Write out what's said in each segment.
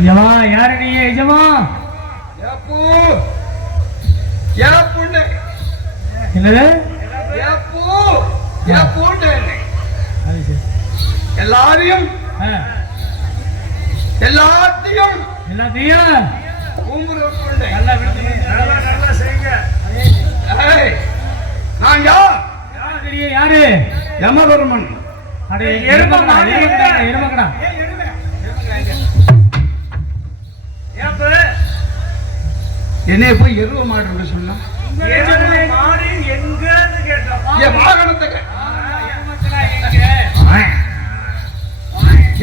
எஜமா யாரு நீ எஜமா? ஏப்பூ ஏப்புன்னு என்னது? ஏப்பூ ஏப்பூன்னு எல்லாரையும் எல்லாத்தையும் எல்லாத்தையும் கும்புறப்புள்ள நல்லா நல்லா செய்யுங்க. நான் யார்? யாரு? யமதர்மன். அடே எருமகடா எருமகடா. என்னைய போய் எருவ மாடு சொன்னா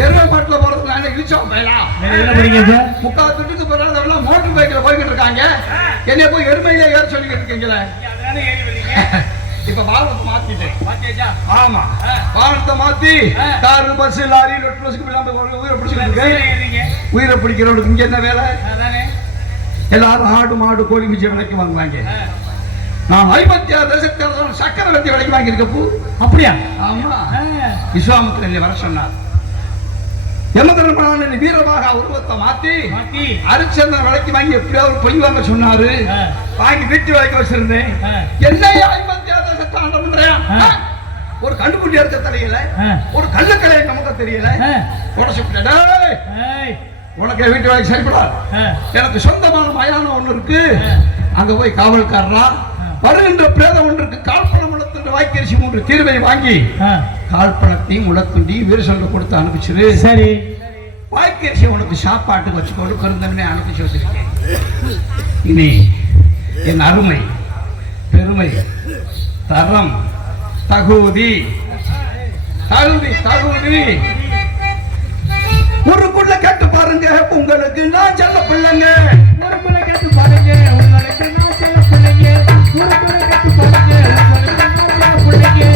எருவ மாட்டுல போறது நானே இழிச்சோம் முக்கால் துட்டுக்கு போறாங்க மோட்டர் பைக்ல போய்கிட்டு இருக்காங்க. என்னைய போய் எருமையில ஏற சொல்லிக்கிட்டு இருக்கீங்களே. இப்ப வாகனத்தை மாத்திட்டேன். ஆமா வாகனத்தை மாத்தி காரு பஸ் லாரி உயிரை பிடிக்கிறவங்களுக்கு இங்க என்ன வேலை? எல்லாரும் ஆடு மாடு கோழி பிச்சை விலைக்கு வாங்குவாங்க. நான் 56 தேசத்தில் சக்கரவர்த்தி விலைக்கு வாங்கியிருக்க பூ. அப்படியா? ஆமா. விஸ்வாமித்திரன் என்னை வர சொன்னார். யமதர்மன் வீரமாக உருவத்தை மாத்தி அரிச்சந்திரன் விலைக்கு வாங்கி எப்படியாவது பொய் வாங்க சொன்னாரு. வாங்கி வீட்டு விலைக்கு வச்சிருந்தேன். என்னையா 56 தேசத்தை ஆண்ட பண்றேன்? ஒரு கண்டுபிடி எடுக்க தெரியல, ஒரு கல்லுக்கலையை நமக்கு தெரியல. உனக்கு வீட்டு வேலைக்கு சரிப்படாது. எனக்கு சொந்தமான மயானம் ஒண்ணு இருக்கு, அங்க போய் காவல்காரரா வருகின்ற பிரேதம் ஒன்றுக்கு கால்பணம் உலத்துண்டு வாய்க்கரிசி 3 தீர்வை வாங்கி கால்பணத்தையும் உலத்துண்டி வீர சொல்ல கொடுத்து அனுப்பிச்சிரு. சரி, வாய்க்கரிசி உனக்கு சாப்பாட்டுக்கு வச்சுக்கொண்டு கருந்தவனே அனுப்பிச்சு வச்சிருக்கேன். இனி என் அருமை பெருமை தரம் தகுதி தகுதி தகுதி ஊருக்குள்ள கேட்டு பாருங்க, உங்களுக்கு நான் செல்ல பிள்ளைங்க. ஊருக்குள்ள கேட்டு பாருங்க, உங்களுக்கு நான் செல்ல பிள்ளைங்க. ஊருக்குள்ள கேட்டு பாருங்க, உங்களுக்கு நான் செல்ல பிள்ளைங்க.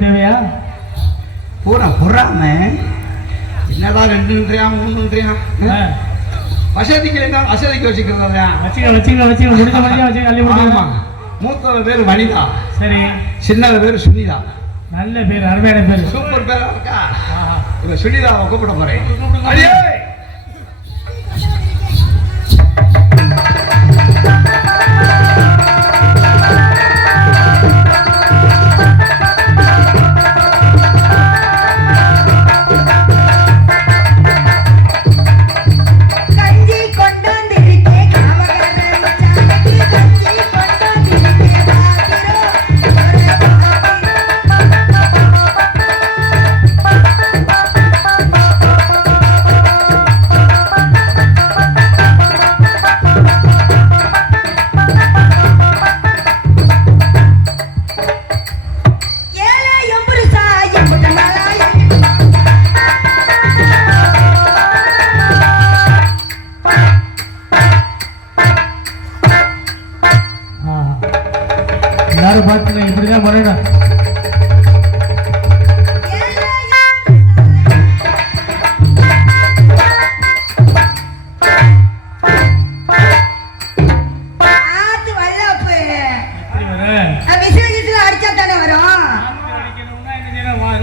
தேவையா பூரா புறாம என்னடா 2 வசதிக்கு வசதிக்கு வச்சுக்கிறதா மூத்தவ பேரு வனிதா. சரி, சின்னவ பேரு சுனிதா. நல்ல பேர், அருமையான பேர், சூப்பர் பேரா இருக்கா. இப்ப சுனிதாவை கூப்பிட போறேன்.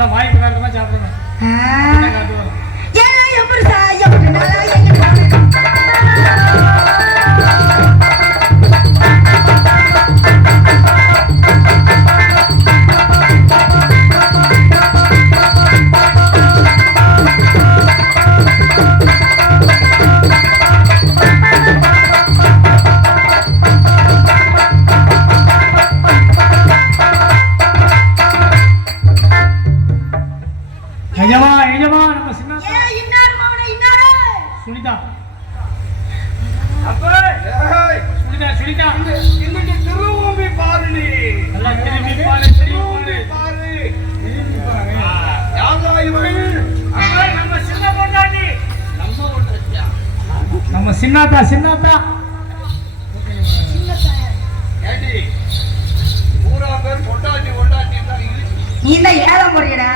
அதெல்லாம் வாய்ப்பு காரணமா சாப்பிடணும். ஏன் எப்படி சாப்பிட்டு நம்ம சின்ன சுனிதா சுனிதா இன்னைக்கு திரும்பி பாருடி. நல்லா திரும்பி பாரு. யாரா இவன்? நம்ம சின்ன பொண்டாட்டி. நம்ம சின்னாத்தா ஏடி ஊரா பேர் பொண்டாட்டி தான் இருக்கு. நீ தான் ஏலம் போறியடா.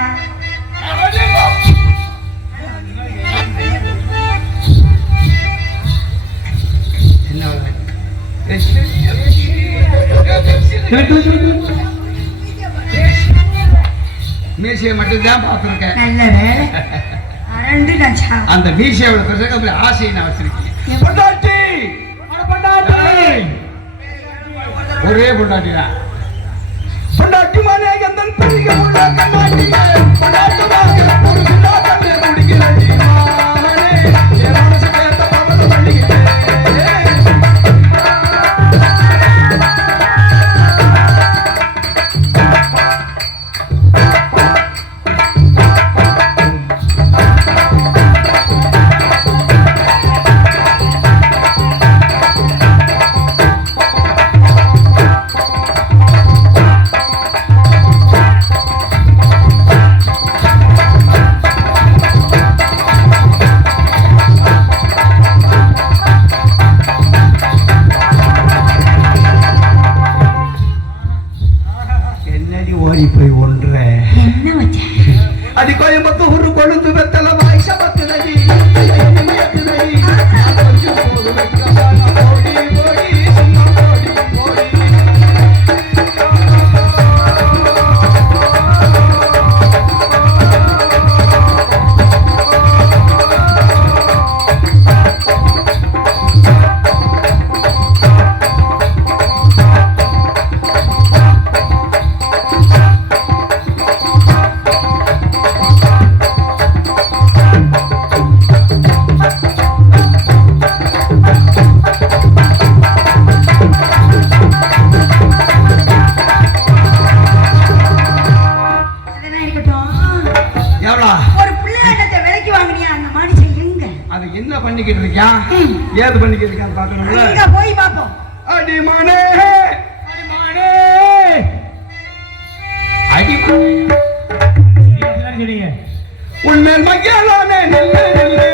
மீசையை மட்டும்தான் பார்த்துருக்கேன். நல்ல வேலை அரண்டு கஞ்சா. அந்த மீசையோட பிரசங்க ஆசையை நான் வச்சிருக்கேன். ஒரே பொண்டாட்டியா பொண்டாட்டி மானே எந்தன் பெரிய உள்ள கண்ணாட்டியே பொண்டாட்டுவாக ஒரு சின்னாட்டே முடிக்கிறடி மானே என் மனசு கேட்ட பவள வள்ளியே. போய் ஒன்ற என்ன வச்ச அடி கோயம்புத்தூர் கொழுந்து வெத்தல வாய்ஸ பத்துதடி மயக்குதடி கொஞ்சம் போது வெக்கமான ஓடி ஓடி சும்மா ஓடி ஓடி. பண்ணிக்கிட்டு இருக்கான் ஏது பண்ணிக்கிட்டு இருக்கான் பாக்கணும்ல போய் பாப்போம். அடிமானே அடிமானே அடிமானே சொன்னீங்க உன்மேல் மகிழானே நெல்லே நெல்லே